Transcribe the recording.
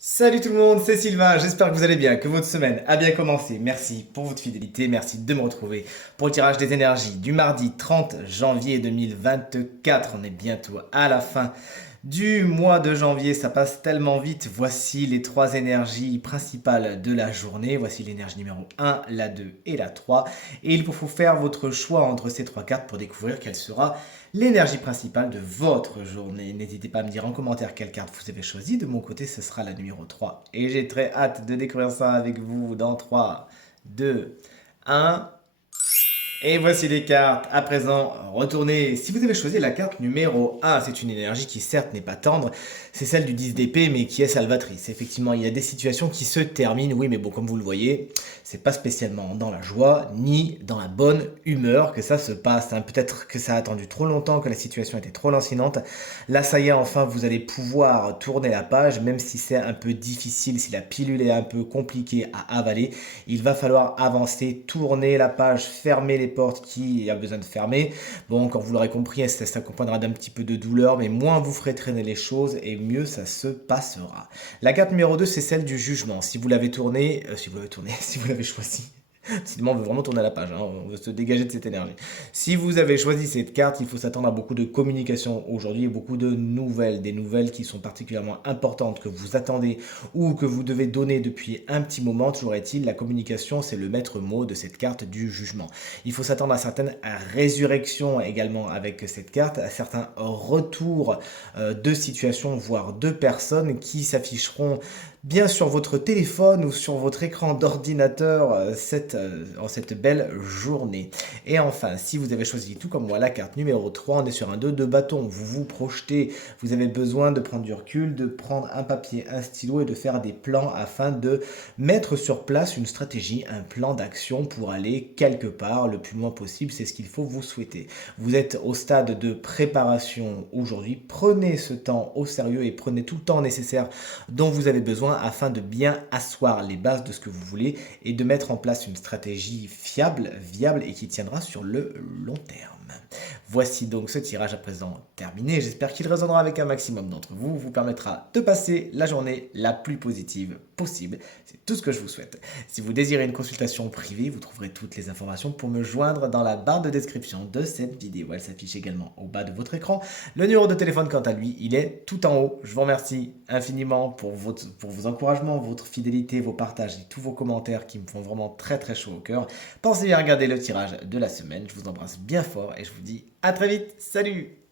Salut tout le monde, c'est Sylvain, j'espère que vous allez bien, que votre semaine a bien commencé. Merci pour votre fidélité, merci de me retrouver pour le tirage des énergies du mardi 30 janvier 2024. On est bientôt à la fin du mois de janvier, ça passe tellement vite. Voici les trois énergies principales de la journée. Voici l'énergie numéro un, la 2 et la 3. Et il vous faut faire votre choix entre ces trois cartes pour découvrir quelle sera l'énergie principale de votre journée. N'hésitez pas à me dire en commentaire quelle carte vous avez choisie. De mon côté, ce sera la numéro 3. Et j'ai très hâte de découvrir ça avec vous dans 3, 2, 1. Et voici les cartes. À présent, retournez. Si vous avez choisi la carte numéro un, c'est une énergie qui certes n'est pas tendre, c'est celle du 10 d'épée mais qui est salvatrice. Effectivement, il y a des situations qui se terminent, oui, mais bon, comme vous le voyez, c'est pas spécialement dans la joie ni dans la bonne humeur que ça se passe, hein. Peut-être que ça a attendu trop longtemps, que la situation était trop lancinante. Là, ça y est, enfin, vous allez pouvoir tourner la page, même si c'est un peu difficile, si la pilule est un peu compliquée à avaler. Il va falloir avancer, tourner la page, fermer les portes qui a besoin de fermer. Bon, quand vous l'aurez compris, ça s'accompagnera d'un petit peu de douleur, mais moins vous ferez traîner les choses et mieux ça se passera. La carte numéro 2, c'est celle du jugement. Si vous l'avez tournée, si vous l'avez choisi, sinon, on veut vraiment tourner la page, hein, on veut se dégager de cette énergie. Si vous avez choisi cette carte, il faut s'attendre à beaucoup de communication aujourd'hui et beaucoup de nouvelles, des nouvelles qui sont particulièrement importantes, que vous attendez ou que vous devez donner depuis un petit moment. Toujours est-il, la communication, c'est le maître mot de cette carte du jugement. Il faut s'attendre à certaines résurrections également avec cette carte, à certains retours de situations, voire de personnes qui s'afficheront bien sur votre téléphone ou sur votre écran d'ordinateur en cette belle journée. Et enfin, si vous avez choisi tout comme moi la carte numéro 3, on est sur un 2 de bâton. Vous vous projetez, vous avez besoin de prendre du recul, de prendre un papier, un stylo et de faire des plans afin de mettre sur place une stratégie, un plan d'action pour aller quelque part le plus loin possible. C'est ce qu'il faut vous souhaiter. Vous êtes au stade de préparation aujourd'hui. Prenez ce temps au sérieux et prenez tout le temps nécessaire dont vous avez besoin afin de bien asseoir les bases de ce que vous voulez et de mettre en place une stratégie fiable, viable et qui tiendra sur le long terme. Voici donc ce tirage à présent terminé. J'espère qu'il résonnera avec un maximum d'entre vous, vous permettra de passer la journée la plus positive possible. C'est tout ce que je vous souhaite. Si vous désirez une consultation privée, vous trouverez toutes les informations pour me joindre dans la barre de description de cette vidéo. Elle s'affiche également au bas de votre écran. Le numéro de téléphone, quant à lui, il est tout en haut. Je vous remercie infiniment pour vos encouragements, votre fidélité, vos partages et tous vos commentaires qui me font vraiment très très chaud au cœur. Pensez bien à regarder le tirage de la semaine. Je vous embrasse bien fort et je vous dis à très vite. Salut!